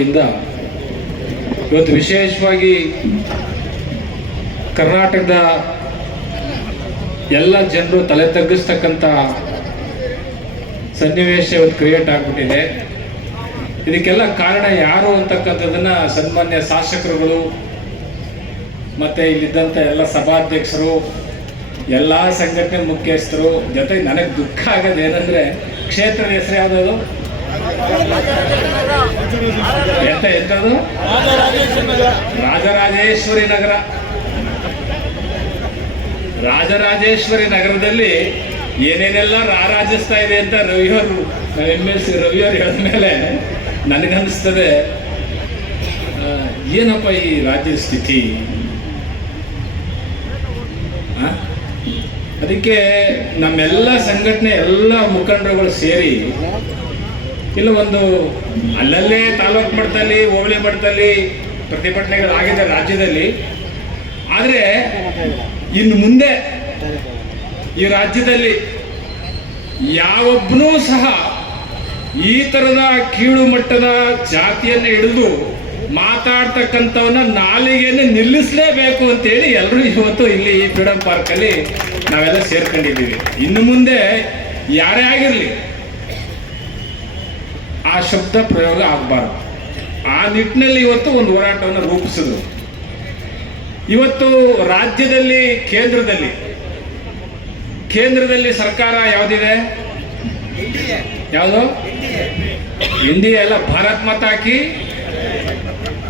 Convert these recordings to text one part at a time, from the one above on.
ವತಿಯಿಂದ ಇವತ್ತು ವಿಶೇಷವಾಗಿ ಕರ್ನಾಟಕದ ಎಲ್ಲ ಜನರು ತಲೆ ತಗ್ಗಿಸ್ತಕ್ಕಂಥ ಸನ್ನಿವೇಶ ಇವತ್ತು ಕ್ರಿಯೇಟ್ ಆಗಿಬಿಟ್ಟಿದೆ. ಇದಕ್ಕೆಲ್ಲ ಕಾರಣ ಯಾರು ಅಂತಕ್ಕಂಥದ್ದನ್ನು ಸನ್ಮಾನ್ಯ ಶಾಸಕರುಗಳು ಮತ್ತೆ ಇಲ್ಲಿದ್ದಂಥ ಎಲ್ಲ ಸಭಾಧ್ಯಕ್ಷರು, ಎಲ್ಲ ಸಂಘಟನೆ ಮುಖ್ಯಸ್ಥರು ಜೊತೆಗೆ ನನಗೆ ದುಃಖ ಆಗೋದು ಏನಂದರೆ ಕ್ಷೇತ್ರದ ಹೆಸರು ಯಾವುದದು ಎಂತದು? ರಾಜರಾಜೇಶ್ವರಿ ನಗರ. ರಾಜರಾಜೇಶ್ವರಿ ನಗರದಲ್ಲಿ ಏನೇನೆಲ್ಲ ರಾರಾಜಿಸ್ತಾ ಇದೆ ಅಂತ ರವಿಯವರು ಎಂ ಎಲ್. ಸಿ. ರವಿಯವರು ಹೇಳಿದ ಮೇಲೆ ನನಗನ್ನಿಸ್ತದೆ. ಏನಪ್ಪ ಈ ರಾಜ್ಯದ ಸ್ಥಿತಿ? ಅದಕ್ಕೆ ನಮ್ಮೆಲ್ಲ ಸಂಘಟನೆ ಎಲ್ಲ ಮುಖಂಡರುಗಳು ಸೇರಿ ಒಂದು ಅಲ್ಲಲ್ಲೇ ತಾಲೂಕು ಮಟ್ಟದಲ್ಲಿ, ಹೋಬಳಿ ಮಟ್ಟದಲ್ಲಿ ಪ್ರತಿಭಟನೆಗಳು ಆಗಿದೆ ರಾಜ್ಯದಲ್ಲಿ, ಆದರೆ ಇನ್ನು ಮುಂದೆ ಈ ರಾಜ್ಯದಲ್ಲಿ ಯಾವೊಬ್ಬನೂ ಸಹ ಈ ಥರದ ಕೀಳು ಮಟ್ಟದ ಜಾತಿಯನ್ನು ಹಿಡಿದು ಮಾತಾಡ್ತಕ್ಕಂಥವನ್ನ ನಾಲಿಗೆಯನ್ನು ನಿಲ್ಲಿಸಲೇಬೇಕು ಅಂತೇಳಿ ಎಲ್ಲರೂ ಇವತ್ತು ಇಲ್ಲಿ ಈ ಫ್ರೀಡಮ್ ಪಾರ್ಕಲ್ಲಿ ನಾವೆಲ್ಲ ಸೇರ್ಕೊಂಡಿದ್ದೀವಿ. ಇನ್ನು ಮುಂದೆ ಯಾರೇ ಆಗಿರಲಿ ಆ ಶಬ್ದ ಪ್ರಯೋಗ ಆಗಬಾರ್ದು. ಆ ನಿಟ್ಟಿನಲ್ಲಿ ಇವತ್ತು ಒಂದು ಹೋರಾಟವನ್ನು ರೂಪಿಸಿದ್ರು. ಇವತ್ತು ರಾಜ್ಯದಲ್ಲಿ, ಕೇಂದ್ರದಲ್ಲಿ ಕೇಂದ್ರದಲ್ಲಿ ಸರ್ಕಾರ ಯಾವುದಿದೆ? ಯಾವುದು? ಇಂಡಿಯಾ ಎಲ್ಲ ಭಾರತ್ ಮತ ಹಾಕಿ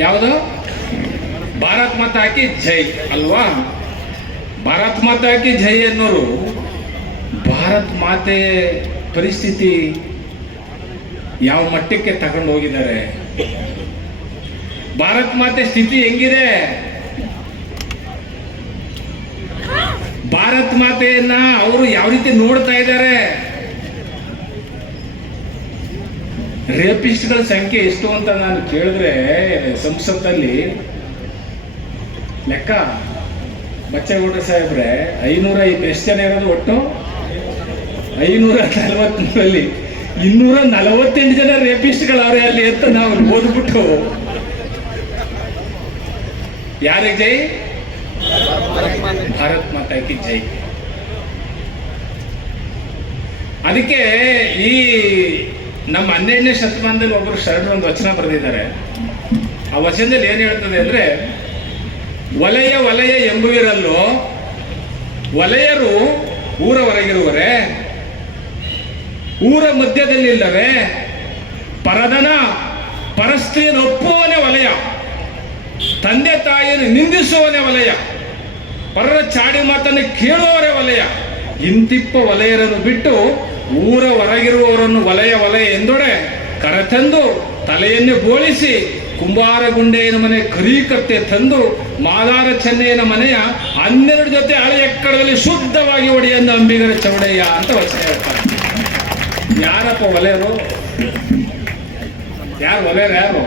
ಯಾವುದು? ಭಾರತ್ ಮತ ಹಾಕಿ ಜೈ, ಅಲ್ವಾ? ಭಾರತ್ ಮಾತಾಕಿ ಜೈ ಅನ್ನೋರು ಭಾರತ್ ಮಾತೆ ಪರಿಸ್ಥಿತಿ ಯಾವ ಮಟ್ಟಕ್ಕೆ ತಗೊಂಡು ಹೋಗಿದ್ದಾರೆ? ಭಾರತ್ ಮಾತೆ ಸ್ಥಿತಿ ಹೆಂಗಿದೆ? ಭಾರತ್ ಮಾತೆಯನ್ನ ಅವರು ಯಾವ ರೀತಿ ನೋಡ್ತಾ ಇದ್ದಾರೆ? ರೇಪಿಸ್ಟ್ಗಳ ಸಂಖ್ಯೆ ಎಷ್ಟು ಅಂತ ನಾನು ಕೇಳಿದ್ರೆ ಸಂಸತ್ತಲ್ಲಿ ಲೆಕ್ಕ. ಬಚ್ಚೇಗೌಡ ಸಾಹೇಬ್ರೆ, ಐನೂರ ಎಷ್ಟು ಜನ ಇರೋದು ಒಟ್ಟು? ಐನೂರ ನಲವತ್ಮೂರಲ್ಲಿ. ಇನ್ನೂರ ನಲವತ್ತೆಂಟು ಜನ ರೇಪಿಸ್ಟ್ಗಳವ್ರೆ ಅಲ್ಲಿ ಅಂತ ನಾವು ಓದ್ಬಿಟ್ಟು. ಯಾರಿಗೆ ಜೈ? ಭಾರತ್ ಮಾತಾ ಕಿ ಜೈ. ಅದಕ್ಕೆ ಈ ನಮ್ಮ ಹನ್ನೆರಡನೇ ಶತಮಾನದಲ್ಲಿ ಒಬ್ಬರು ಶರಣರು ಒಂದು ವಚನ ಬರೆದಿದ್ದಾರೆ. ಆ ವಚನದಲ್ಲಿ ಏನ್ ಹೇಳ್ತದೆ ಅಂದ್ರೆ, ವಲಯ ವಲಯ ಎಂಬುವಿರಲ್ಲೋ, ವಲಯರು ಊರ ಹೊರಗಿರುವರೆ ಊರ ಮಧ್ಯದಲ್ಲಿಲ್ಲವೇ ಪರದನ ಪರಸ್ತ್ರೀಯನ್ನು ಒಪ್ಪುವನೇ ವಲಯ. ತಂದೆ ತಾಯಿಯನ್ನು ನಿಂದಿಸುವನೇ ವಲಯ. ಪರರ ಚಾಡಿ ಮಾತನ್ನು ಕೇಳುವವರೇ ವಲಯ. ಇಂತಿಪ್ಪ ವಲಯರನ್ನು ಬಿಟ್ಟು ಊರ ಹೊರಗಿರುವವರನ್ನು ವಲಯ ವಲಯ ಎಂದೊಡೆ ಕರೆತಂದು ತಲೆಯನ್ನು ಬೋಳಿಸಿ ಕುಂಬಾರ ಗುಂಡೆಯನ ಮನೆ ಕರೀಕತ್ತೆ ತಂದು ಮಾದಾರ ಚೆನ್ನಯ್ಯನ ಮನೆಯ ಹನ್ನೆರಡು ಜೊತೆ ಹಳೆ ಎಕ್ಕಡದಲ್ಲಿ ಶುದ್ಧವಾಗಿ ಒಡೆಯನ್ನ ಅಂಬಿಗರ ಚೌಡಯ್ಯ ಅಂತ ವಚನ ಹೇಳ್ತಾರೆ. ಯಾರಪ್ಪ ಒಲೆಯರು? ಯಾರು ಒಲೆಯರು ಯಾರು?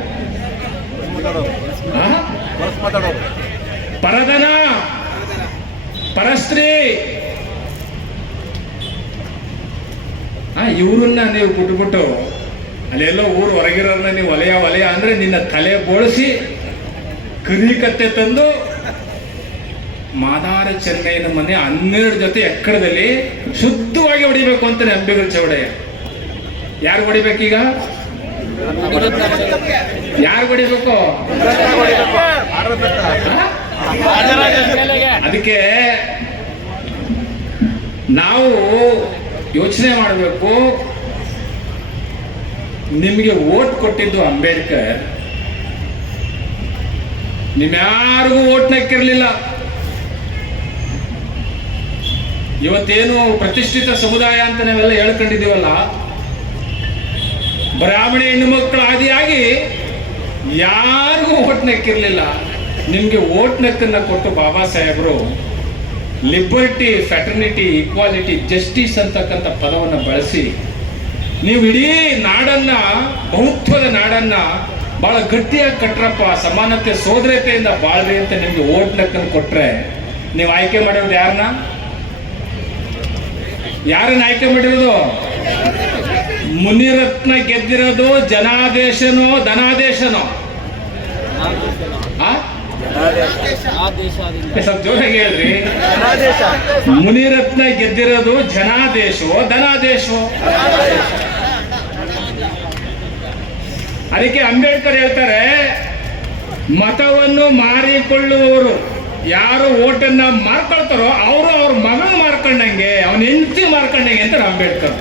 ಪರದನ ಪರಸ್ತ್ರೀ! ಆ, ಇವ್ರನ್ನ ನೀವು ಬಿಟ್ಬಿಟ್ಟು ಅಲ್ಲೆಲ್ಲೋ ಊರು ಹೊರಗಿರೋರ್ನ ನೀವು ಒಲೆಯ ಒಲೆಯ ಅಂದ್ರೆ ನಿನ್ನ ತಲೆ ಬೋಳಿಸಿ ಕತ್ತೆ ತಂದು ಮಾದಾರ ಚೆನ್ನೈನ ಮನೆ ಹನ್ನೆರಡು ಜೊತೆ ಎಕ್ಕಡದಲ್ಲಿ ಶುದ್ಧವಾಗಿ ಹೊಡಿಬೇಕು ಅಂತಾನೆ ಅಂಬಿಗರ ಚೌಡಯ್ಯ. ಯಾರು ಹೊಡಿಬೇಕೀಗ? ಯಾರು ಹೊಡಿಬೇಕು? ಅದಕ್ಕೆ ನಾವು ಯೋಚನೆ ಮಾಡಬೇಕು, ನಿಮಗೆ ಓಟ್ ಕೊಟ್ಟಿದ್ದು ಅಂಬೇಡ್ಕರ್. ನಿಮ್ಯಾರಿಗೂ ಓಟ್ ನಕ್ಕಿರಲಿಲ್ಲ. ಇವತ್ತೇನು ಪ್ರತಿಷ್ಠಿತ ಸಮುದಾಯ ಅಂತ ನಾವೆಲ್ಲ ಹೇಳ್ಕೊಂಡಿದ್ದೀವಲ್ಲ ಬ್ರಾಹ್ಮಣ ಹೆಣ್ಣು ಮಕ್ಕಳು ಆದಿಯಾಗಿ ಯಾರಿಗೂ ಓಟ್ ನಕ್ಕಿರಲಿಲ್ಲ. ನಿಮಗೆ ಓಟ್ ನಕ್ಕನ್ನು ಕೊಟ್ಟು ಬಾಬಾ ಸಾಹೇಬರು ಲಿಬರ್ಟಿ, ಫ್ಯಾಟರ್ನಿಟಿ, ಈಕ್ವಾಲಿಟಿ, ಜಸ್ಟಿಸ್ ಅಂತಕ್ಕಂಥ ಪದವನ್ನು ಬಳಸಿ ನೀವು ಇಡೀ ನಾಡನ್ನ, ಬಹುತ್ವದ ನಾಡನ್ನ ಭಾಳ ಗಟ್ಟಿಯಾಗಿ ಕಟ್ಟರಪ್ಪ ಸಮಾನತೆ, ಸೋದರತೆಯಿಂದ ಬಾಳ್ರಿ ಅಂತ ನಿಮಗೆ ಓಟ್ ನಕ್ಕನ್ನು ಕೊಟ್ಟರೆ ನೀವು ಆಯ್ಕೆ ಮಾಡಿರೋದು ಯಾರನ್ನ? ಯಾರನ್ನ ಆಯ್ಕೆ ಮಾಡಿರೋದು? ಮುನಿರತ್ನ ಗೆದ್ದಿರೋದು ಜನಾದೇಶನೋ ಧನಾದೇಶನೋ? ಸ್ವಲ್ಪ ಜೋರಾಗಿ ಹೇಳ್ರಿ. ಮುನಿರತ್ನ ಗೆದ್ದಿರೋದು ಜನಾದೇಶವೋ ಧನಾದೇಶವೋ? ಅದಕ್ಕೆ ಅಂಬೇಡ್ಕರ್ ಹೇಳ್ತಾರೆ ಮತವನ್ನು ಮಾರಿಕೊಳ್ಳುವವರು ಯಾರು ಓಟನ್ನ ಮಾರ್ಕೊಳ್ತಾರೋ ಅವರು ಅವ್ರ ಮಗನ ಮಾರ್ಕೊಂಡಂಗೆ ಅವನ ಹೆಂಡತಿ ಮಾರ್ಕೊಂಡಂಗೆ ಅಂತಾರೆ ಅಂಬೇಡ್ಕರ್.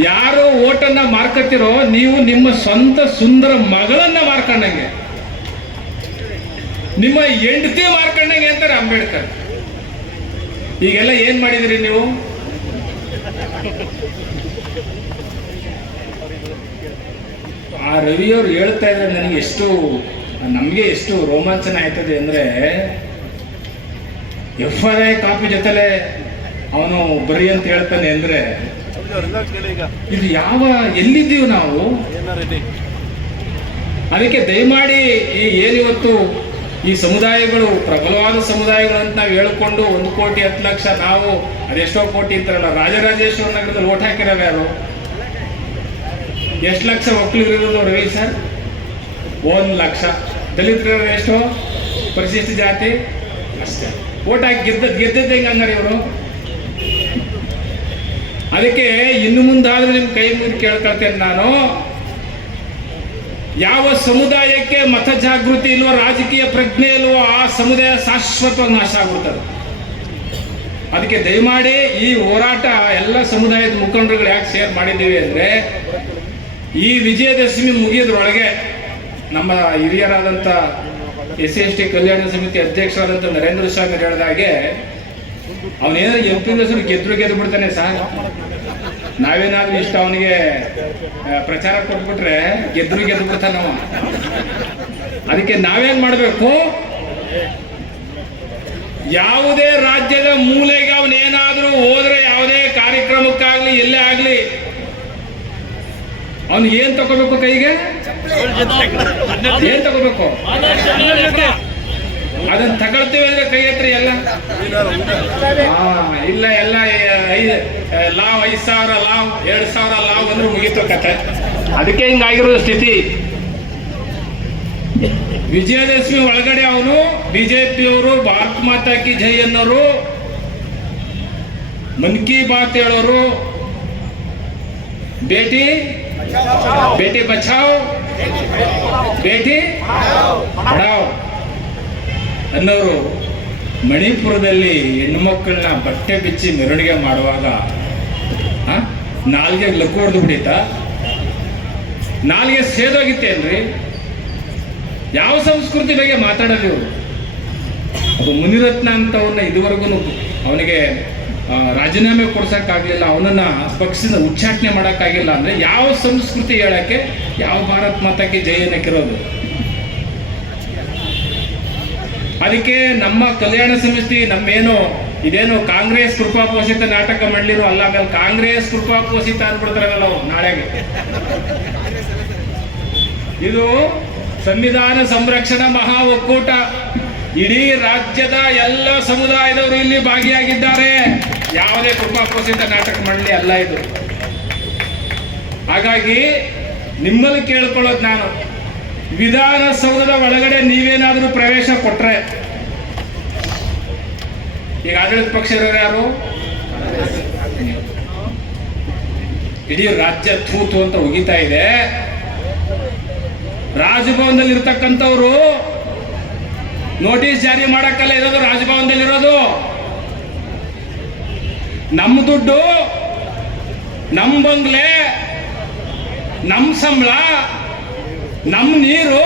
ಯಾರು ಓಟನ್ನ ಮಾರ್ಕತ್ತಿರೋ ನೀವು ನಿಮ್ಮ ಸ್ವಂತ ಸುಂದರ ಮಗಳನ್ನ ಮಾರ್ಕೊಂಡಂಗೆ. ನಿಮ್ಮ ಹೆಂಡತಿ ಮಾರ್ಕೊಂಡಂಗೆ ಅಂತಾರೆ ಅಂಬೇಡ್ಕರ್. ಈಗೆಲ್ಲ ಏನ್ ಮಾಡಿದಿರಿ ನೀವು? ಆ ರವಿಯವರು ಹೇಳ್ತಾ ಇದ್ರೆ ನನಗೆ ಎಷ್ಟು, ನಮಗೆ ಎಷ್ಟು ರೋಮಾಂಚನ ಆಯ್ತದೆ ಅಂದ್ರೆ ಎಫ್ ಆರ್ ಐ ಕಾಪಿ ಜೊತೆಲೆ ಅವನು ಬರಿ ಅಂತ ಹೇಳ್ತಾನೆ ಅಂದ್ರೆ ಇದು ಯಾವ ಎಲ್ಲಿದ್ದೀವಿ ನಾವು? ಅದಕ್ಕೆ ದಯಮಾಡಿ ಈ ಏನಿವತ್ತು ಈ ಸಮುದಾಯಗಳು ಪ್ರಬಲವಾದ ಸಮುದಾಯಗಳು ಅಂತ ನಾವು ಹೇಳ್ಕೊಂಡು ಒಂದು ಕೋಟಿ ಹತ್ತು ಲಕ್ಷ ನಾವು ಅದೆಷ್ಟೋ ಕೋಟಿ ಅಂತಾರಲ್ಲ ರಾಜರಾಜೇಶ್ವರ ನಗರದಲ್ಲಿ ಓಟ್ ಹಾಕಿರೋರು ಯಾರು? ಎಷ್ಟು ಲಕ್ಷ ಒಕ್ಕಲಿಗರಿರೋದು ರವಿ ಸರ್? ಒಂದು ಲಕ್ಷ. ದಲಿತರು ಎಷ್ಟು? ಪರಿಶಿಷ್ಟ ಜಾತಿ? ಅಷ್ಟೇ. ಓಟ್ ಹಾಕಿ ಗೆದ್ದ ಗೆದ್ದದ್ದು ಹೆಂಗೆ ಹಂಗಾರೆ ಇವರು? ಅದಕ್ಕೆ ಇನ್ನು ಮುಂದಾದರೂ ನಿಮ್ಮ ಕೈ ಮುಗಿದು ಕೇಳ್ಕೊಳ್ತೇನೆ ನಾನು. ಯಾವ ಸಮುದಾಯಕ್ಕೆ ಮತ ಜಾಗೃತಿ ಇಲ್ವೋ, ರಾಜಕೀಯ ಪ್ರಜ್ಞೆ ಇಲ್ವೋ, ಆ ಸಮುದಾಯ ಶಾಶ್ವತವಾಗಿ ನಾಶ ಆಗ್ಬಿಡ್ತದೆ. ಅದಕ್ಕೆ ದಯಮಾಡಿ ಈ ಹೋರಾಟ ಎಲ್ಲ ಸಮುದಾಯದ ಮುಖಂಡರುಗಳು ಯಾಕೆ ಶೇರ್ ಮಾಡಿದ್ದೀವಿ ಅಂದ್ರೆ, ಈ ವಿಜಯದಶಮಿ ಮುಗಿಯೋದ್ರೊಳಗೆ ನಮ್ಮ ಹಿರಿಯರಾದಂಥ ಎಸ್ ಎಸ್ ಟಿ ಕಲ್ಯಾಣ ಸಮಿತಿ ಅಧ್ಯಕ್ಷರಾದಂಥ ನರೇಂದ್ರ ಸ್ವಾಮಿ ಹೇಳಿದ ಹಾಗೆ ಅವನೇನಾದ್ರು ಎಂ ಹೆಸರು ಗೆದ್ರು ಗೆದ್ದು ಬಿಡ್ತಾನೆ ಸರ್. ನಾವೇನಾದ್ರೂ ಇಷ್ಟ ಅವನಿಗೆ ಪ್ರಚಾರ ಕೊಟ್ಬಿಟ್ರೆ ಗೆದ್ರು ಗೆದ್ದು ಬಿಡ್ತಾನೆ ಅದಕ್ಕೆ ನಾವೇನ್ ಮಾಡಬೇಕು? ಯಾವುದೇ ರಾಜ್ಯದ ಮೂಲೆಗೆ ಅವನೇನಾದ್ರೂ ಹೋದ್ರೆ ಯಾವುದೇ ಕಾರ್ಯಕ್ರಮಕ್ಕಾಗ್ಲಿ, ಎಲ್ಲೇ ಆಗ್ಲಿ, ಅವನು ಏನ್ ತಗೋಬೇಕು ಕೈಗೆ? ಏನ್ ತಗೋಬೇಕು? ಅದನ್ನ ತಗೊಳ್ತೀವಿ ಅಂದ್ರೆ ಕೈ ಹತ್ರ ಎಲ್ಲ? ಇಲ್ಲ, ಎಲ್ಲ ಲಾವ್, ಐದ್ ಸಾವಿರ ಲಾವ್, ಎರಡ್ ಸಾವಿರ ಲಾವ್ ಅಂದ್ರೆ ಮುಗಿತು ಕತೆ. ಅದಕ್ಕೆ ಹಿಂಗಾಗಿರೋ ಸ್ಥಿತಿ. ವಿಜಯದಶಮಿ ಒಳಗಡೆ ಅವನು, ಬಿಜೆಪಿಯವರು, ಭಾರತ್ ಮಾತಾ ಕಿ ಜೈ ಅನ್ನೋರು, ಮನ್ ಕಿ ಬಾತ್ ಹೇಳೋರು, ಬೇಟಿ ಬೇಟಿ ಬಚಾವ್, ಬೇಟಿ ಪಡಾವ್ ಅನ್ನೋರು ಮಣಿಪುರದಲ್ಲಿ ಹೆಣ್ಮಕ್ಳನ್ನ ಬಟ್ಟೆ ಬಿಚ್ಚಿ ಮೆರವಣಿಗೆ ಮಾಡುವಾಗ ನಾಲ್ಗೆ ಲಕ್ಕು ಹೊಡೆದು ಬಿಡೀತಾ ನಾಲ್ಗೆ ಸೇದೋಗಿತ್ತೇನ್ರಿ ಯಾವ ಸಂಸ್ಕೃತಿ ಬಗ್ಗೆ ಮಾತಾಡೋದು ಇವರು? ಅದು ಮುನಿರತ್ನ ಅಂತವನ್ನ ಇದುವರೆಗೂ ಅವನಿಗೆ ರಾಜೀನಾಮೆ ಕೊಡ್ಸೋಕ್ಕಾಗಲಿಲ್ಲ, ಅವನನ್ನ ಪಕ್ಷದ ಉಚ್ಚಾಟನೆ ಮಾಡೋಕ್ಕಾಗಿಲ್ಲ ಅಂದ್ರೆ ಯಾವ ಸಂಸ್ಕೃತಿ ಹೇಳಕ್ಕೆ ಯಾವ ಭಾರತ್ ಜಯನಕ್ಕಿರೋದು ಅನ್ನಕ್ಕಿರೋದು? ಅದಕ್ಕೆ ನಮ್ಮ ಕಲ್ಯಾಣ ಸಮಿತಿ ನಮ್ಮೇನು ಇದೇನು ಕಾಂಗ್ರೆಸ್ ಕೃಪಾಪೋಷಿತ ನಾಟಕ ಮಾಡ್ಲಿರೋ ಅಲ್ಲ, ಆಮೇಲೆ ಕಾಂಗ್ರೆಸ್ ಕೃಪಾಪೋಷಿತ ಅಂದ್ಬಿಡ್ತಾರಲ್ಲ ಅವ್ರು ನಾಳೆಗೆ. ಇದು ಸಂವಿಧಾನ ಸಂರಕ್ಷಣಾ ಮಹಾ ಒಕ್ಕೂಟ. ಇಡೀ ರಾಜ್ಯದ ಎಲ್ಲ ಸಮುದಾಯದವರು ಇಲ್ಲಿ ಭಾಗಿಯಾಗಿದ್ದಾರೆ. ಯಾವುದೇ ಕೃಪಾಪೋಷಿತ ನಾಟಕ ಮಾಡಲಿ ಅಲ್ಲ ಇದು. ಹಾಗಾಗಿ ನಿಮ್ಮಲ್ಲಿ ಕೇಳ್ಕೊಳ್ಳೋದು ನಾನು. ವಿಧಾನಸೌಧದ ಒಳಗಡೆ ನೀವೇನಾದರೂ ಪ್ರವೇಶ ಕೊಟ್ರೆ, ಈಗ ಆಡಳಿತ ಪಕ್ಷ ಇರೋರು ಯಾರು? ಇಡೀ ರಾಜ್ಯ ಥೂತು ಅಂತ ಉಗಿತಾ ಇದೆ. ರಾಜಭವನದಲ್ಲಿ ಇರ್ತಕ್ಕಂಥವ್ರು ನೋಟಿಸ್ ಜಾರಿ ಮಾಡಕ್ಕಲ್ಲ ಇರೋದು ರಾಜಭವನದಲ್ಲಿ ಇರೋದು. ನಮ್ಮ ದುಡ್ಡು ನಮ್ಮ ಬಂಗ್ಲೆ ನಮ್ಮ ಸಂಬಳ ನಮ್ಮ ನೀರು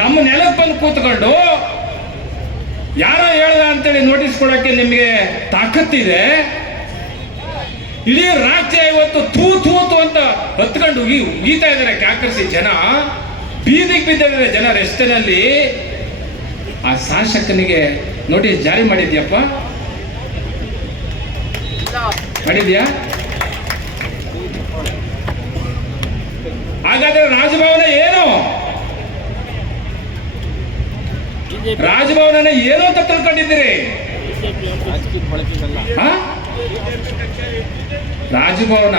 ನಮ್ಮ ನೆಲಕ್ಕೆ ಬಂದು ಕೂತ್ಕೊಂಡು ಯಾರೋ ಹೇಳ್ದ ಅಂತೇಳಿ ನೋಟಿಸ್ ಕೊಡೋಕ್ಕೆ ನಿಮಗೆ ತಾಕತ್ತಿದೆ. ಇಡೀ ರಾಜ್ಯ ಇವತ್ತು ಥೂ ತೂತು ಅಂತ ಹತ್ಕೊಂಡು ಉಗಿ ಉಗೀತಾ ಇದ್ದಾರೆ ಕ್ಯಾಕರಿಸಿ ಜನ. ಬೀದಿಗೆ ಬಿದ್ದಿದ್ದಾರೆ ಜನ ರಸ್ತೆನಲ್ಲಿ. ಆ ಶಾಸಕನಿಗೆ ನೋಟಿಸ್ ಜಾರಿ ಮಾಡಿದ್ಯಪ್ಪ? ಮಾಡಿದ್ಯಾ? ಹಾಗಾದ್ರೆ ರಾಜಭವನ ಏನು? ರಾಜಭವನ ಏನು ಅಂತ ತಿಳ್ಕೊಂಡಿದ್ದೀರಿ? ರಾಜಭವನ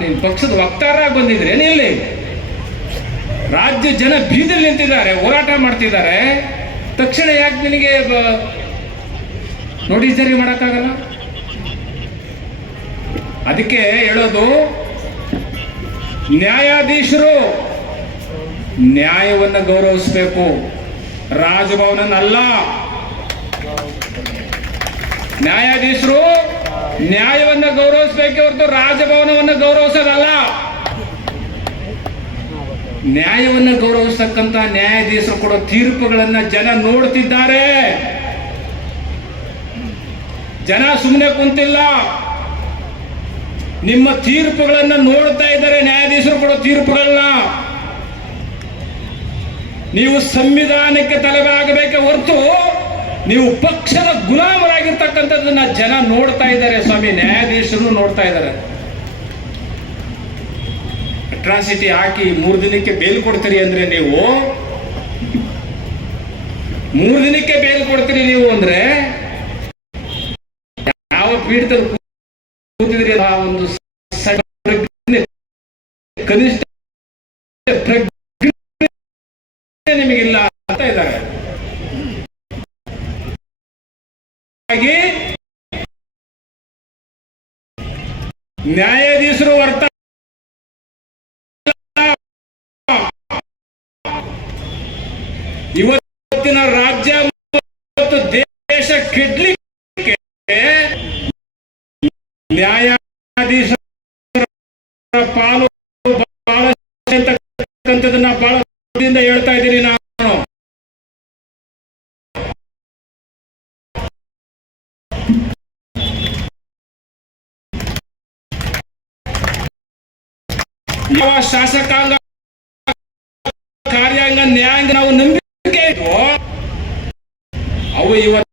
ನಿನ್ ಪಕ್ಷದ ವಕ್ತಾರಾಗಿ ಬಂದಿದ್ರೆ ಇಲ್ಲಿ? ರಾಜ್ಯ ಜನ ಬೀದಿಯಲ್ಲಿ ನಿಂತಿದ್ದಾರೆ ಹೋರಾಟ ಮಾಡ್ತಿದ್ದಾರೆ. ತಕ್ಷಣ ಯಾಕೆ ನಿನಗೆ ನೋಟಿಸ್ ಜಾರಿ ಮಾಡೋಕ್ಕಾಗಲ್ಲ? ಅದಕ್ಕೆ ಹೇಳೋದು ನ್ಯಾಯಾಧೀಶರು ನ್ಯಾಯವನ್ನು ಗೌರವಿಸಬೇಕು. ರಾಜಭವನನ್ನಲ್ಲ ನ್ಯಾಯಾಧೀಶರು ನ್ಯಾಯವನ್ನು ಗೌರವಿಸಬೇಕೆ ಹೊರತು ರಾಜಭವನವನ್ನು ಗೌರವಿಸೋದಲ್ಲ. ನ್ಯಾಯವನ್ನು ಗೌರವಿಸತಕ್ಕಂತಹ ನ್ಯಾಯಾಧೀಶರು ಕೊಡೋ ತೀರ್ಪುಗಳನ್ನ ಜನ ನೋಡ್ತಿದ್ದಾರೆ. ಜನ ಸುಮ್ಮನೆ ಕುಂತಿಲ್ಲ. ನಿಮ್ಮ ತೀರ್ಪುಗಳನ್ನ ನೋಡ್ತಾ ಇದ್ದಾರೆ ನ್ಯಾಯಾಧೀಶರು ಕೊಡೋ ತೀರ್ಪುಗಳನ್ನ. ನೀವು ಸಂವಿಧಾನಕ್ಕೆ ತಲೆಬಾಗಬೇಕೆ ಹೊರತು ನೀವು ಪಕ್ಷದ ಗುಲಾಮರಾಗಿರ್ತಕ್ಕಂಥದ್ದನ್ನ ಜನ ನೋಡ್ತಾ ಇದ್ದಾರೆ ಸ್ವಾಮಿ, ನ್ಯಾಯಾಧೀಶರು ನೋಡ್ತಾ ಇದ್ದಾರೆ. ಅಟ್ರಾಸಿಟಿ ಹಾಕಿ ಮೂರು ದಿನಕ್ಕೆ ಬೇಲ್ ಕೊಡ್ತೀರಿ ಅಂದ್ರೆ ನೀವು, ಮೂರು ದಿನಕ್ಕೆ ಬೇಲ್ ಕೊಡ್ತೀರಿ ನೀವು ಅಂದ್ರೆ, ಯಾವ ಆ ಒಂದು ಕನಿಷ್ಠ ನಿಮಗಿಲ್ಲ ಅಂತ ಇದ್ದಾರೆ. ಹಾಗಾಗಿ ನ್ಯಾಯಾಧೀಶರ ಪಾಲು ಬಹಳ ಬಹಳ ಹೇಳ್ತಾ ಇದ್ದೀನಿ ನಾನು. ಯಾವ ಶಾಸಕಾಂಗ ಕಾರ್ಯಾಂಗ ನ್ಯಾಯಾಂಗ ನಾವು ನಂಬಿಕೆ ಅವು ಇವತ್ತು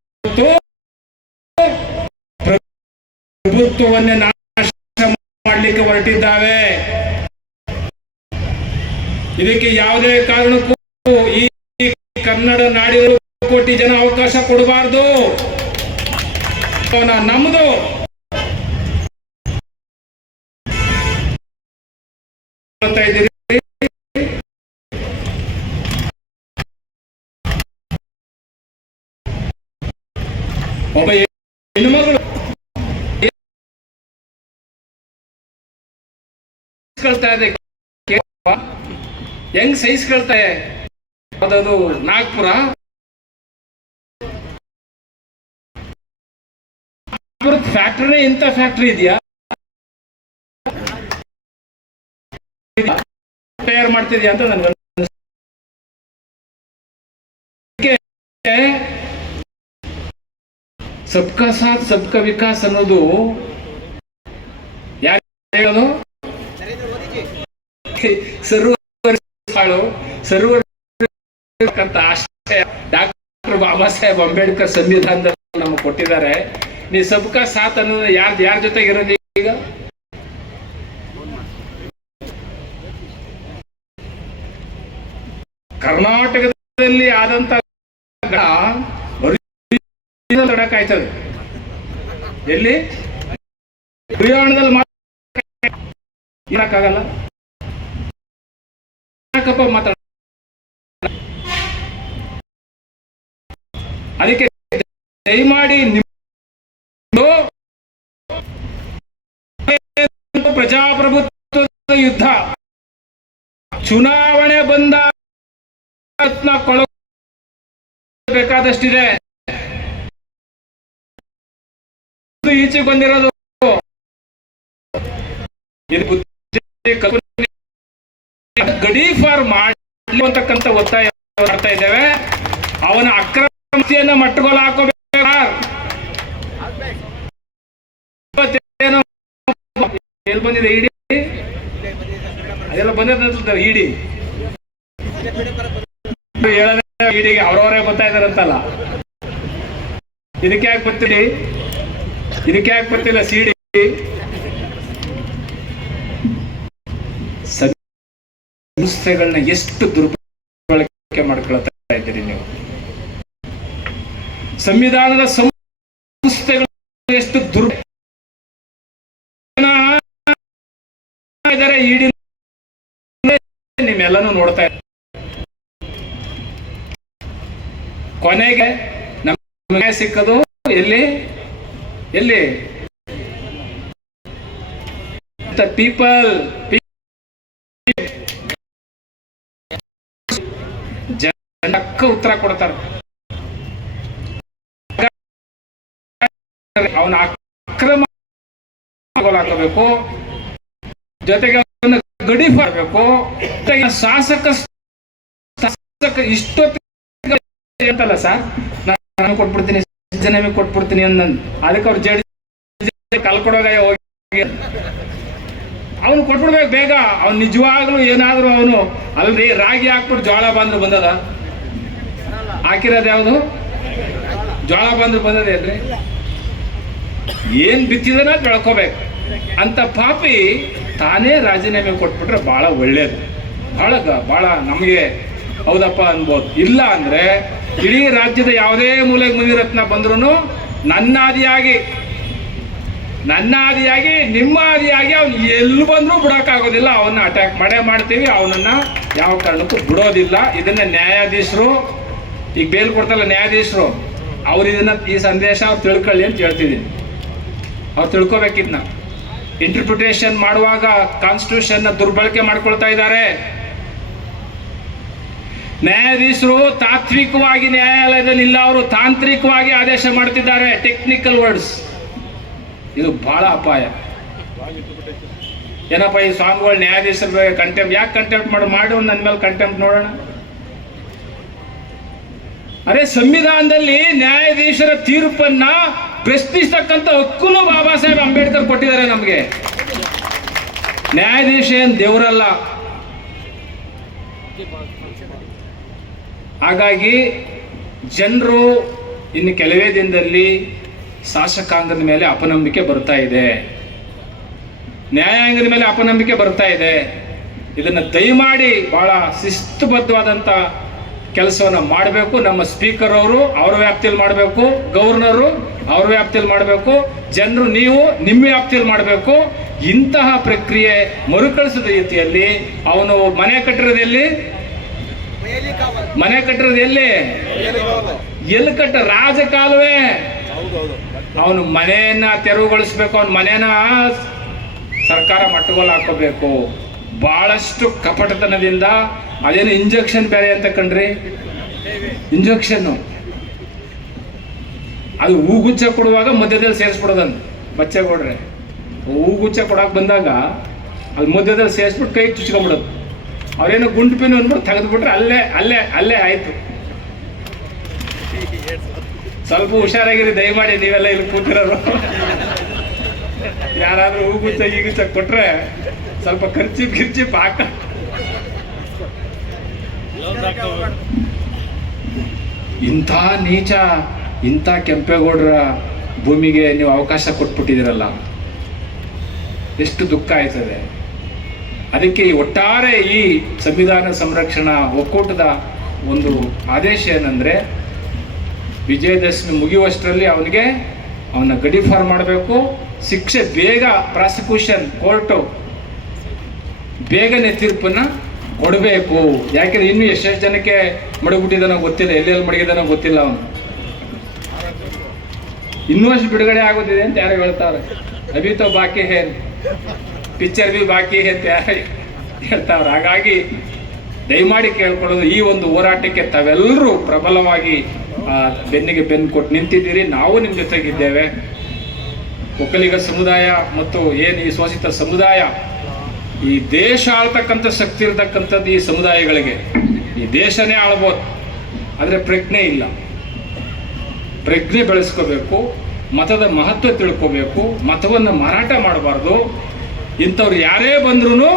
ಪ್ರಭುತ್ವವನ್ನೇ ನಾಶ ಮಾಡಲಿಕ್ಕೆ ಹೊರಟಿದ್ದಾವೆ. ಇದಕ್ಕೆ ಯಾವುದೇ ಕಾರಣಕ್ಕೂ ಈ ಕನ್ನಡ ನಾಡಿನ ಕೋಟಿ ಜನ ಅವಕಾಶ ಕೊಡಬಾರ್ದು. ಇದ್ದೀರಿ? ಒಬ್ಬ ಹೆಣ್ಣುಮಗಳು ಸಹಿಸ್ಕೊಳ್ತಾ ಇದೆ? ಹೆಂಗ್ ಸಹಿಸ್ಕೊಳ್ತಾ ಅದದು ನಾಗ್ಪುರ. ಫ್ಯಾಕ್ಟ್ರಿ ಇಂಥ ಫ್ಯಾಕ್ಟ್ರಿ ಇದೆಯಾ? ತಯಾರು ಮಾಡ್ತಿದ್ಯಾ ಅಂತ ನನ್ಗೆ ಸಬ್ಕಾ ಸಾಥ್, ಸಬ್ಕಾ ವಿಕಾಸ್ ಅನ್ನೋದು ಯಾರು ಹೇಳೋದು? ಸರ್ವರ್ ಹಾಳು ಸರ್ವರ್ ಡಾಕ್ಟರ್ ಬಾಬಾ ಸಾಹೇಬ್ ಅಂಬೇಡ್ಕರ್ ಸಂವಿಧಾನದಲ್ಲಿ ನಮಗೆ ಕೊಟ್ಟಿದ್ದಾರೆ. ನೀ ಸಬ್ಕಾ ಸಾಥ್ ಅನ್ನೋದು ಯಾರ್ದು ಯಾರ ಜೊತೆಗೆ ಇರೋದು ಈಗ? ಕರ್ನಾಟಕದಲ್ಲಿ ಆದಂತ ಎಲ್ಲಿ? ಹರಿಯಾಣದಲ್ಲಿ ಮಾತಾಡಕ್ಕಾಗಲ್ಲ ಯಾಕಪ್ಪ ಮಾತಾಡ ಅದಕ್ಕೆ ದಯಮಾಡಿ ಪ್ರಜಾಪ್ರಭುತ್ವದ ಯುದ್ಧ. ಚುನಾವಣೆ ಬಂದ ಬೇಕಾದಷ್ಟಿದೆ ಈಚೆ ಈಚೆಗೆ ಬಂದಿರೋದು. ಇದು ಬುದ್ಧಿ ಕಲ್ಪನೆ. ಗಡಿ ಫಾರ್ ಮಾಡಿ ಒತ್ತಾಯ ಮಾಡ್ತಾ ಇದ್ದೇವೆ. ಅವನ ಅಕ್ರಮತೆಯನ್ನ ಮಟ್ಟಗೊಳ ಹಾಕೋಬೇಕು ಎಲ್ಲಿ ಬಂದಿದೆ ಇಡಿ ಅದೆಲ್ಲ ಬಂದಿದೆ ಇಡಿ ಇಡಿಗೆ ಅವ್ರವರೇ ಬರ್ತಾ ಇದಾರಂತಲ್ಲ ಇದಕ್ಕೆ ಯಾಕೆ ಬರ್ತೀರಿ ಇದಕ್ಕೆ ಯಾಕೆ ಬರ್ತಿಲ್ಲ ಸಿಡಿ ಸಂಸ್ಥೆಗಳನ್ನ ಎಷ್ಟು ದುರ್ಬಳಕೆ ಮಾಡ್ಕೊಳ್ತಾ ಇದ್ದೀರಿ ನೀವು? ಸಂವಿಧಾನದ ಸಂಸ್ಥೆಗಳು ಎಷ್ಟು ದುರ್ ನಿಮ್ಮೆಲ್ಲನೂ ನೋಡ್ತಾ ಇದ್ದ ಕೊನೆಗೆ ನಮಗೆ ಸಿಕ್ಕದು ಎಲ್ಲಿ? ಎಲ್ಲಿ? ಪೀಪಲ್ ಜನಕ್ಕ ಉತ್ತರ ಕೊಡ್ತಾರೆ. ಅವನ ಅಕ್ರಮ ಹಾಕಬೇಕು ಜೊತೆಗೆ ಗಡಿ ಮಾಡಬೇಕು. ಶಾಸಕ ಶಾಸಕ ಇಷ್ಟೊತ್ತು ಅಂತಲ್ಲ ಸರ್? ನಾನು ಕೊಟ್ಬಿಡ್ತೀನಿ ಜನಮಿ ಕೊಟ್ಬಿಡ್ತೀನಿ ಅಂದ್ ಅದಕ್ಕೆ ಅವ್ರು ಜಡ್ ಕಲ್ಕೊಡೋಗ ಹೋಗಿ. ಅವನು ಕೊಟ್ಬಿಡ್ಬೇಕು ಬೇಗ. ಅವ್ನು ನಿಜವಾಗ್ಲೂ ಏನಾದ್ರು ಅವನು ಅಲ್ರಿ, ರಾಗಿ ಹಾಕ್ಬಿಟ್ಟು ಜೋಳ ಬಂದ್ರು ಬಂದದ. ಹಾಕಿರೋದು ಯಾವುದು? ಜೋಳ ಬಂದ್ರೆ ಬಂದದೇನ್ರಿ ಏನು ಬಿತ್ತಿದನ ಬೆಳ್ಕೋಬೇಕು. ಅಂತ ಪಾಪಿ ತಾನೇ ರಾಜೀನಾಮೆ ಕೊಟ್ಬಿಟ್ರೆ ಬಹಳ ಒಳ್ಳೇದು. ಭಾಳ ಬಹಳ ನಮಗೆ ಹೌದಪ್ಪ ಅನ್ಬೋದು. ಇಲ್ಲ ಅಂದ್ರೆ ಇಡೀ ರಾಜ್ಯದ ಯಾವುದೇ ಮೂಲೆಗೆ ಮುನಿರತ್ನ ಬಂದ್ರು ನನ್ನಾದಿಯಾಗಿ ನನ್ನಾದಿಯಾಗಿ ನಿಮ್ಮ ಆದಿಯಾಗಿ ಅವ್ನು ಎಲ್ಲಿ ಬಂದರೂ ಬಿಡೋಕ್ಕಾಗೋದಿಲ್ಲ. ಅವನ್ನ ಅಟ್ಯಾಕ್ ಮಾಡೇ ಮಾಡ್ತೀವಿ. ಅವನನ್ನ ಯಾವ ಕಾರಣಕ್ಕೂ ಬಿಡೋದಿಲ್ಲ. ಇದನ್ನ ನ್ಯಾಯಾಧೀಶರು ಈಗ ಬೇಲ್ ಕೊಡ್ತಲ್ಲ ನ್ಯಾಯಾಧೀಶರು, ಅವ್ರು ಇದನ್ನ ಈ ಸಂದೇಶ ಅವ್ರು ತಿಳ್ಕೊಳ್ಳಿ ಅಂತ ಹೇಳ್ತಿದ್ದೀನಿ ಅವ್ರು ತಿಳ್ಕೊಬೇಕಿದ್ನ ಇಂಟರ್ಪ್ರಿಟೇಷನ್ ಮಾಡುವಾಗ ಕಾನ್ಸ್ಟಿಟ್ಯೂಷನ್ ದುರ್ಬಳಕೆ ಮಾಡ್ಕೊಳ್ತಾ ಇದ್ದಾರೆ. ನ್ಯಾಯಾಧೀಶರು ತಾತ್ವಿಕವಾಗಿ ನ್ಯಾಯಾಲಯದಲ್ಲಿ ಇಲ್ಲ, ಅವರು ತಾಂತ್ರಿಕವಾಗಿ ಆದೇಶ ಮಾಡ್ತಿದ್ದಾರೆ. ಟೆಕ್ನಿಕಲ್ ವರ್ಡ್ಸ್ ಇದು ಬಹಳ ಅಪಾಯ. ಏನಪ್ಪ ಈ ಸ್ವಾಮಿಗಳು ನ್ಯಾಯಾಧೀಶರ ಕಂಟೆಂಪ್ಟ್ ಯಾಕೆ ಕಂಟೆಂಪ್ಟ್ ಮಾಡಿ ಮಾಡು ನನ್ನ ಮೇಲೆ ಕಂಟೆಂಪ್ಟ್ ನೋಡೋಣ. ಅರೆ ಸಂವಿಧಾನದಲ್ಲಿ ನ್ಯಾಯಾಧೀಶರ ತೀರ್ಪನ್ನ ಪ್ರಶ್ನಿಸ್ತಕ್ಕಂಥ ಹಕ್ಕುನು ಬಾಬಾ ಸಾಹೇಬ್ ಅಂಬೇಡ್ಕರ್ ಕೊಟ್ಟಿದ್ದಾರೆ ನಮಗೆ. ನ್ಯಾಯಾಧೀಶ ಏನು ದೇವರಲ್ಲ? ಹಾಗಾಗಿ ಜನರು ಇನ್ನು ಕೆಲವೇ ದಿನದಲ್ಲಿ ಶಾಸಕಾಂಗದ ಮೇಲೆ ಅಪನಂಬಿಕೆ ಬರ್ತಾ ಇದೆ. ನ್ಯಾಯಾಂಗದ ಮೇಲೆ ಅಪನಂಬಿಕೆ ಬರ್ತಾ ಇದೆ. ಇದನ್ನು ದಯಮಾಡಿ ಬಹಳ ಶಿಸ್ತುಬದ್ಧವಾದಂಥ ಕೆಲಸವನ್ನು ಮಾಡಬೇಕು, ನಮ್ಮ ಸ್ಪೀಕರ್ ಅವರು, ಅವ್ರ ವ್ಯಾಪ್ತಿಯಲ್ಲಿ ಮಾಡಬೇಕು ಗವರ್ನರು ಅವ್ರ ವ್ಯಾಪ್ತಿಯಲ್ಲಿ ಮಾಡಬೇಕು, ಜನರು ನೀವು ನಿಮ್ಮ ವ್ಯಾಪ್ತಿಯಲ್ಲಿ ಮಾಡಬೇಕು. ಇಂತಹ ಪ್ರಕ್ರಿಯೆ ಮರುಕಳಿಸಿದ ರೀತಿಯಲ್ಲಿ ಅವನು ಮನೆ ಕಟ್ಟಿರೋದೆಲ್ಲಿ ಮನೆ ಕಟ್ಟಿರೋದು ಎಲ್ಲಿ? ಎಲ್ಲಿ ಕಟ್ಟ ರಾಜಕಾಲುವೆ? ಅವನು ಮನೆಯನ್ನ ತೆರವುಗೊಳಿಸ್ಬೇಕು, ಅವನ ಮನೆಯನ್ನ ಸರ್ಕಾರ ಮಟ್ಟಗೋಲ್ ಹಾಕೋಬೇಕು. ಬಹಳಷ್ಟು ಕಪಟತನದಿಂದ ಅದೇನು ಇಂಜೆಕ್ಷನ್ ಬೇರೆ ಅಂತ ಕಂಡ್ರಿ? ಇಂಜೆಕ್ಷನ್ನು ಅದು ಹೂಗುಚ್ಚ ಕೊಡುವಾಗ ಮಧ್ಯದಲ್ಲಿ ಸೇರಿಸ್ಬಿಡೋದಂತ ಬಚ್ಚೆಗೌಡ್ರೆ ಹೂಗುಚ್ಚ ಕೊಡೋಕೆ ಬಂದಾಗ ಅಲ್ಲಿ ಮಧ್ಯದಲ್ಲಿ ಸೇರಿಸ್ಬಿಟ್ಟು ಕೈ ಚುಚ್ಕೊಂಡ್ಬಿಡೋದು ಅವ್ರೇನು ಗುಂಡು ಪಿನ್ ಅಂದ್ಬಿಟ್ಟು ತೆಗೆದುಬಿಟ್ರೆ ಅಲ್ಲೇ ಅಲ್ಲೇ ಅಲ್ಲೇ ಆಯ್ತು. ಸ್ವಲ್ಪ ಹುಷಾರಾಗಿರಿ, ದಯಮಾಡಿ ನೀವೆಲ್ಲ ಇಲ್ಲಿ ಕೂತಿರೋರು. ಯಾರಾದರೂ ಹೂಗುಚ್ಚ ಈಗುಚ್ಚ ಕೊಟ್ರೆ ಸ್ವಲ್ಪ ಖರ್ಚಿ ಗಿರ್ಚಿ ಪಾಕ ಇಂಥ ನೀಚ, ಇಂಥ ಕೆಂಪೇಗೌಡರ ಭೂಮಿಗೆ ನೀವು ಅವಕಾಶ ಕೊಟ್ಬಿಟ್ಟಿದ್ದೀರಲ್ಲ. ಎಷ್ಟು ದುಃಖ ಆಯ್ತದೆ. ಅದಕ್ಕೆ ಒಟ್ಟಾರೆ ಈ ಸಂವಿಧಾನ ಸಂರಕ್ಷಣಾ ಒಕ್ಕೂಟದ ಒಂದು ಆದೇಶ ಏನಂದ್ರೆ, ವಿಜಯದಶಮಿ ಮುಗಿಯುವಷ್ಟರಲ್ಲಿ ಅವನಿಗೆ ಅವನ ಗಡಿಫಾರ್ ಮಾಡಬೇಕು. ಶಿಕ್ಷೆ ಬೇಗ, ಪ್ರಾಸಿಕ್ಯೂಷನ್, ಕೋರ್ಟು ಬೇಗನೆ ತೀರ್ಪನ್ನ ಕೊಡಬೇಕು. ಯಾಕೆಂದ್ರೆ ಇನ್ನೂ ಎಷ್ಟೆಷ್ಟು ಜನಕ್ಕೆ ಮಡಗ್ಬಿಟ್ಟಿದ್ದಾನೋ ಗೊತ್ತಿಲ್ಲ, ಎಲ್ಲೆಲ್ಲಿ ಮಡಗಿದಾನೋ ಗೊತ್ತಿಲ್ಲ ಅವನು. ಇನ್ನೂ ಅಷ್ಟು ಬಿಡುಗಡೆ ಆಗೋದಿದೆ ಅಂತ ಯಾರು ಹೇಳ್ತಾರೆ. ಅಭಿ ತೋ ಬಾಕಿ ಹೇ, ಪಿಕ್ಚರ್ ಬಿ ಬಾಕಿ ಹೇ ಅಂತ ಯಾರು ಹೇಳ್ತಾವ್ರೆ ಹಾಗಾಗಿ ದಯಮಾಡಿ ಕೇಳ್ಕೊಳ್ಳೋದು, ಈ ಒಂದು ಹೋರಾಟಕ್ಕೆ ತಾವೆಲ್ಲರೂ ಪ್ರಬಲವಾಗಿ ಬೆನ್ನಿಗೆ ಬೆನ್ನು ಕೊಟ್ಟು ನಿಂತಿದ್ದೀರಿ. ನಾವು ನಿಮ್ಮ ಜೊತೆಗಿದ್ದೇವೆ. ಒಕ್ಕಲಿಗ ಸಮುದಾಯ ಮತ್ತು ಏನು ಈ ಶೋಷಿತ ಸಮುದಾಯ ಈ ದೇಶ ಆಳ್ತಕ್ಕಂಥ ಶಕ್ತಿ ಇರ್ತಕ್ಕಂಥದ್ದು ಈ ಸಮುದಾಯಗಳಿಗೆ. ಈ ದೇಶನೇ ಆಳ್ಬೋದು. ಆದರೆ ಪ್ರಜ್ಞೆ ಇಲ್ಲ. ಪ್ರಜ್ಞೆ ಬೆಳೆಸ್ಕೋಬೇಕು, ಮತದ ಮಹತ್ವ ತಿಳ್ಕೋಬೇಕು, ಮತವನ್ನು ಮಾರಾಟ ಮಾಡಬಾರ್ದು. ಇಂಥವ್ರು ಯಾರೇ ಬಂದ್ರೂ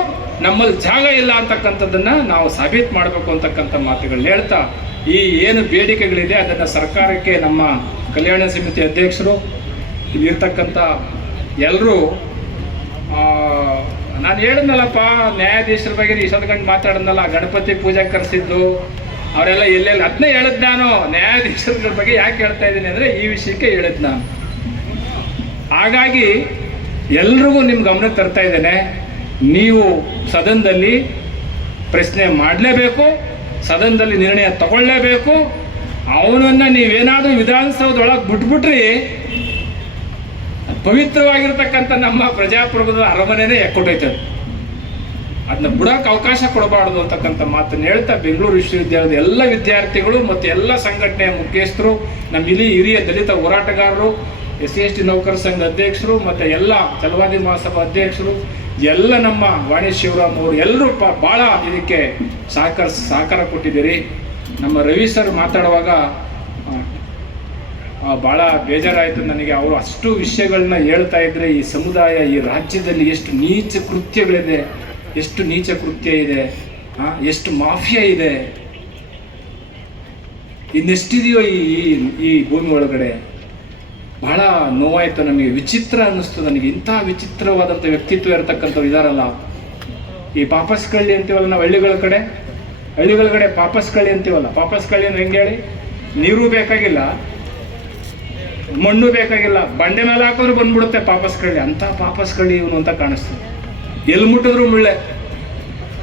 ನಮ್ಮಲ್ಲಿ ಜಾಗ ಇಲ್ಲ ಅಂತಕ್ಕಂಥದ್ದನ್ನು ನಾವು ಸಾಬೀತು ಮಾಡಬೇಕು ಅಂತಕ್ಕಂಥ ಮಾತುಗಳನ್ನ ಹೇಳ್ತಾ, ಈ ಏನು ಬೇಡಿಕೆಗಳಿದೆ ಅದನ್ನು ಸರ್ಕಾರಕ್ಕೆ ನಮ್ಮ ಕಲ್ಯಾಣ ಸಮಿತಿ ಅಧ್ಯಕ್ಷರು, ಇಲ್ಲಿರ್ತಕ್ಕಂಥ ಎಲ್ಲರೂ ನಾನು ಹೇಳಿದ್ನಲ್ಲಪ್ಪ, ನ್ಯಾಯಾಧೀಶರ ಬಗ್ಗೆ ಇಷ್ಟೊಂದು ಮಾತಾಡಿದ್ನಲ್ಲ, ಗಣಪತಿ ಪೂಜೆ ಕರೆಸಿದ್ದು, ಅವರೆಲ್ಲ ಎಲ್ಲೆಲ್ಲಿ ಅದನ್ನೇ ಹೇಳಿದ್ ನಾನು. ನ್ಯಾಯಾಧೀಶರ ಬಗ್ಗೆ ಯಾಕೆ ಹೇಳ್ತಾ ಇದ್ದೀನಿ ಅಂದರೆ ಈ ವಿಷಯಕ್ಕೆ ಹೇಳಿದ್ ನಾನು. ಹಾಗಾಗಿ ಎಲ್ರಿಗೂ ನಿಮ್ಮ ಗಮನ ತರ್ತಾ ಇದ್ದೇನೆ. ನೀವು ಸದನದಲ್ಲಿ ಪ್ರಶ್ನೆ ಮಾಡಲೇಬೇಕು, ಸದನದಲ್ಲಿ ನಿರ್ಣಯ ತಗೊಳ್ಳೇಬೇಕು. ಅವನನ್ನು ನೀವೇನಾದರೂ ವಿಧಾನಸೌಧದೊಳಗೆ ಬಿಟ್ಬಿಟ್ರಿ ಪವಿತ್ರವಾಗಿರ್ತಕ್ಕಂಥ ನಮ್ಮ ಪ್ರಜಾಪ್ರಭುತ್ವದ ಅರಮನೆನೇ ಎಕ್ಕೊಟ್ಟೈತದೆ ಅದನ್ನ ಬಿಡೋಕೆ ಅವಕಾಶ ಕೊಡಬಾರ್ದು ಅಂತಕ್ಕಂಥ ಮಾತನ್ನು ಹೇಳ್ತಾ ಬೆಂಗಳೂರು ವಿಶ್ವವಿದ್ಯಾಲಯದ ಎಲ್ಲ ವಿದ್ಯಾರ್ಥಿಗಳು ಮತ್ತು ಎಲ್ಲ ಸಂಘಟನೆಯ ಮುಖ್ಯಸ್ಥರು, ನಮ್ಮ ಇಲ್ಲಿ ಹಿರಿಯ ದಲಿತ ಹೋರಾಟಗಾರರು, ಎಸ್ ಸಿ ಎಸ್ ಟಿ ನೌಕರ ಸಂಘ ಅಧ್ಯಕ್ಷರು, ಮತ್ತು ಎಲ್ಲ ಚಲವಾದಿ ಮಹಾಸಭಾ ಅಧ್ಯಕ್ಷರು, ಎಲ್ಲ ನಮ್ಮ ವಾಣಿ ಶಿವರಾಮ್ ಅವರು ಎಲ್ಲರೂ ಪ ಭಾಳ ಇದಕ್ಕೆ ಸಹಕಾರ ಸಹಕಾರ ಕೊಟ್ಟಿದ್ದೀರಿ. ನಮ್ಮ ರವಿ ಸರ್ ಮಾತಾಡುವಾಗ ಭಾಳ ಬೇಜಾರಾಯಿತು ನನಗೆ. ಅವರು ಅಷ್ಟು ವಿಷಯಗಳನ್ನ ಹೇಳ್ತಾ ಇದ್ರೆ ಈ ಸಮುದಾಯ, ಈ ರಾಜ್ಯದಲ್ಲಿ ಎಷ್ಟು ನೀಚ ಕೃತ್ಯಗಳಿದೆ, ಎಷ್ಟು ನೀಚ ಕೃತ್ಯ ಇದೆ ಎಷ್ಟು ಮಾಫಿಯಾ ಇದೆ. ಇನ್ನೆಷ್ಟಿದೆಯೋ ಈ, ಈ- ಈ ಭೂಮಿ ಒಳಗಡೆ. ಬಹಳ ನೋವಾಯಿತು ನಮಗೆ. ವಿಚಿತ್ರ ಅನ್ನಿಸ್ತು ನನಗೆ. ಇಂಥ ವಿಚಿತ್ರವಾದಂಥ ವ್ಯಕ್ತಿತ್ವ ಇರತಕ್ಕಂಥವ್ರು ಇದಾರಲ್ಲ ಈ ಪಾಪಸ್ ಕಳ್ಳಿ ಅಂತೀವಲ್ಲ ನಾವು ಹಳ್ಳಿಗಳ ಕಡೆ? ಹಳ್ಳಿಗಳ ಕಡೆ ಪಾಪಸ್ ಕಳ್ಳಿ ಅಂತೀವಲ್ಲ. ಪಾಪಸ್ ಕಳ್ಳಿ ಅಂದ್ರೆ ಹೆಂಗೆ ಹೇಳಿ? ನೀರು ಬೇಕಾಗಿಲ್ಲ. ಮಣ್ಣು ಬೇಕಾಗಿಲ್ಲ, ಬಂಡೆ ಮೇಲೆ ಹಾಕಿದ್ರು ಬಂದ್ಬಿಡುತ್ತೆ ಪಾಪಸ್ ಕಳ್ಳಿ. ಅಂತ ಪಾಪಸ್ ಕಳ್ಳಿ ಇವನು ಅಂತ ಕಾಣಿಸ್ತದೆ ಎಲ್ಲಿ ಮುಟ್ಟಿದ್ರು ಮುಳ್ಳೆ.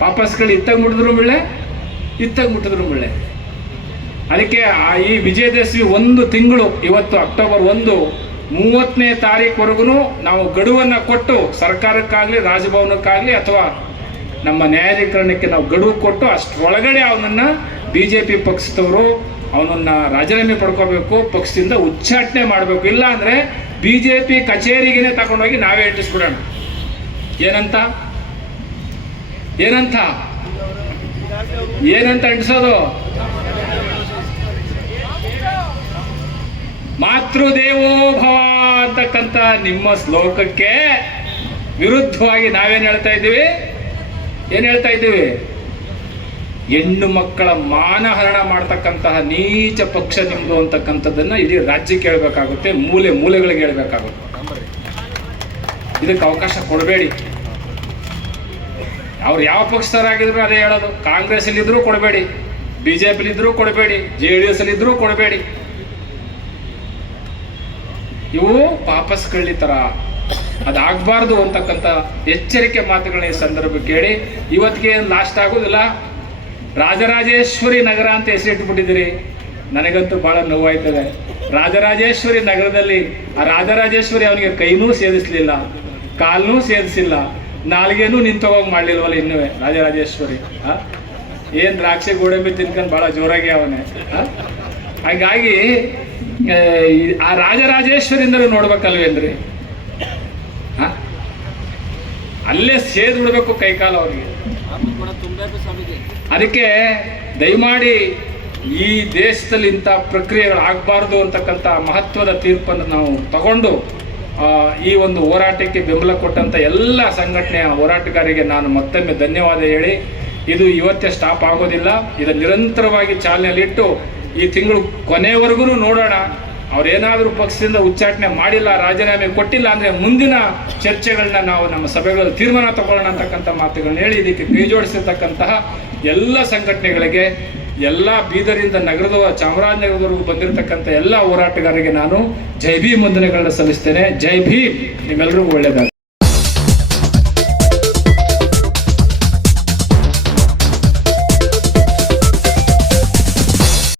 ಪಾಪಸ್ ಕಳ್ಳಿ ಇತ್ತಾಗ ಮುಟ್ಟಿದ್ರು ಮುಳ್ಳೆ, ಇತ್ತಾಗ ಮುಟ್ಟಿದ್ರು ಮುಳ್ಳೆ. ಅದಕ್ಕೆ ಆ ಈ ವಿಜಯದಶಮಿ ಒಂದು ತಿಂಗಳು, ಇವತ್ತು ಅಕ್ಟೋಬರ್ ಒಂದು, ಮೂವತ್ತನೇ ತಾರೀಕುವರೆಗೂ ನಾವು ಗಡುವನ್ನು ಕೊಟ್ಟು ಸರ್ಕಾರಕ್ಕಾಗಲಿ, ರಾಜಭವನಕ್ಕಾಗಲಿ ಅಥವಾ ನಮ್ಮ ನ್ಯಾಯಾಧೀಕರಣಕ್ಕೆ ನಾವು ಗಡುವು ಕೊಟ್ಟು ಅಷ್ಟರೊಳಗಡೆ ಅವನನ್ನು ಬಿ ಜೆ ಪಿ ಪಕ್ಷದವರು ಅವನನ್ನು ರಾಜೀನಾಮೆ ಪಡ್ಕೋಬೇಕು, ಪಕ್ಷದಿಂದ ಉಚ್ಚಾಟನೆ ಮಾಡಬೇಕು. ಇಲ್ಲ ಅಂದರೆ ಬಿ ಜೆ ಪಿ ಕಚೇರಿಗೇನೆ ತಗೊಂಡೋಗಿ ನಾವೇ ಇಟ್ಟಿಸ್ಬಿಡೋಣ ಏನಂತ? ಏನಂತ? ಏನಂತ ಅಂಟಿಸೋದು? ಮಾತೃದೇವೋಭವ ಅಂತಕ್ಕಂಥ ನಿಮ್ಮ ಶ್ಲೋಕಕ್ಕೆ ವಿರುದ್ಧವಾಗಿ ನಾವೇನು ಹೇಳ್ತಾ ಇದ್ದೀವಿ? ಏನು ಹೇಳ್ತಾ ಇದ್ದೀವಿ? ಹೆಣ್ಣು ಮಕ್ಕಳ ಮಾನಹರಣ ಮಾಡ್ತಕ್ಕಂತಹ ನೀಚ ಪಕ್ಷ ನಿಮ್ದು ಅಂತಕ್ಕಂಥದ್ದನ್ನ ಇಡೀ ರಾಜ್ಯಕ್ಕೆ ಹೇಳ್ಬೇಕಾಗುತ್ತೆ ಮೂಲೆ ಮೂಲೆಗಳಿಗೆ ಹೇಳ್ಬೇಕಾಗುತ್ತೆ. ಇದಕ್ಕೆ ಅವಕಾಶ ಕೊಡಬೇಡಿ. ಅವ್ರು ಯಾವ ಪಕ್ಷದವರಾಗಿದ್ರು ಅದೇ ಹೇಳೋದು. ಕಾಂಗ್ರೆಸ್ ಇದ್ರೂ ಕೊಡಬೇಡಿ ಬಿ ಜೆ ಇದ್ರೂ ಕೊಡಬೇಡಿ, ಜೆ ಡಿ ಎಸ್ ಇದ್ರೂ ಕೊಡಬೇಡಿ. ಇವು ವಾಪಸ್ ಕಳ್ಳಿ ಥರ ಅದಾಗಬಾರ್ದು ಅಂತಕ್ಕಂಥ ಎಚ್ಚರಿಕೆ ಮಾತುಗಳನ್ನ ಈ ಸಂದರ್ಭ ಕೇಳಿ. ಇವತ್ತಿಗೆ ಲಾಸ್ಟ್ ಆಗೋದಿಲ್ಲ? ರಾಜರಾಜೇಶ್ವರಿ ನಗರ ಅಂತ ಹೆಸರಿಟ್ಬಿಟ್ಟಿದ್ದೀರಿ ನನಗಂತೂ ಭಾಳ ನೋವಾಯ್ತದೆ ರಾಜರಾಜೇಶ್ವರಿ ನಗರದಲ್ಲಿ ಆ ರಾಜರಾಜೇಶ್ವರಿ ಅವನಿಗೆ ಕೈನೂ ಸೇರಿಸಲಿಲ್ಲ ಕಾಲ್ನೂ ಸೇರಿಸಿಲ್ಲ ನಾಲ್ಗೆನೂ ನಿಂತೋಗ ಮಾಡಲಿಲ್ವಲ್ಲ ಇನ್ನೂ ರಾಜರಾಜೇಶ್ವರಿ? ಏನ್ ದ್ರಾಕ್ಷಿ ಗೋಡಂಬಿ ತಿನ್ಕೊಂಡು ಭಾಳ ಜೋರಾಗಿ ಅವನೇ? ಹಾಗಾಗಿ ಆ, ರಾಜರಾಜೇಶ್ವರಿಂದಲೂ ನೋಡ್ಬೇಕಲ್ವೇನ್ರಿ? ಅಲ್ಲೇ ಸೇದ್ ಬಿಡ್ಬೇಕು ಕೈಕಾಲು ಅವರಿಗೆ ಅದಕ್ಕೆ ದಯಮಾಡಿ ಈ ದೇಶದಲ್ಲಿ ಇಂಥ ಪ್ರಕ್ರಿಯೆಗಳು ಆಗಬಾರ್ದು ಅಂತಕ್ಕಂಥ ಮಹತ್ವದ ತೀರ್ಪನ್ನು ನಾವು ತಗೊಂಡು ಈ ಒಂದು ಹೋರಾಟಕ್ಕೆ ಬೆಂಬಲ ಕೊಟ್ಟಂಥ ಎಲ್ಲ ಸಂಘಟನೆಯ ಹೋರಾಟಗಾರರಿಗೆ ನಾನು ಮತ್ತೊಮ್ಮೆ ಧನ್ಯವಾದ ಹೇಳಿ, ಇದು ಇವತ್ತೇ ಸ್ಟಾಪ್ ಆಗೋದಿಲ್ಲ. ಇದನ್ನು ನಿರಂತರವಾಗಿ ಚಾಲನೆಯಲ್ಲಿಟ್ಟು ಈ ತಿಂಗಳು ಕೊನೆವರೆಗೂ ನೋಡೋಣ. ಅವರೇನಾದರೂ ಪಕ್ಷದಿಂದ ಉಚ್ಚಾಟನೆ ಮಾಡಿಲ್ಲ, ರಾಜೀನಾಮೆ ಕೊಟ್ಟಿಲ್ಲ ಅಂದರೆ ಮುಂದಿನ ಚರ್ಚೆಗಳನ್ನ ನಾವು ನಮ್ಮ ಸಭೆಗಳಲ್ಲಿ ತೀರ್ಮಾನ ತಗೊಳ್ಳೋಣ ಅಂತಕ್ಕಂಥ ಮಾತುಗಳನ್ನ ಹೇಳಿ, ಇದಕ್ಕೆ ಕೈ ಜೋಡಿಸಿರ್ತಕ್ಕಂತಹ ಎಲ್ಲ ಸಂಘಟನೆಗಳಿಗೆ, ಎಲ್ಲ ಬೀದರಿಂದ ನಗರದ ಚಾಮರಾಜನಗರದವರೆಗೂ ಬಂದಿರತಕ್ಕಂಥ ಎಲ್ಲ ಹೋರಾಟಗಾರರಿಗೆ ನಾನು ಜೈ ಭೀಮ್ ವಂದನೆಗಳನ್ನ ಸಲ್ಲಿಸ್ತೇನೆ. ಜೈ ಭೀಮ್. ನಿಮ್ಮೆಲ್ಲರಿಗೂ ಒಳ್ಳೆಯದಾಗ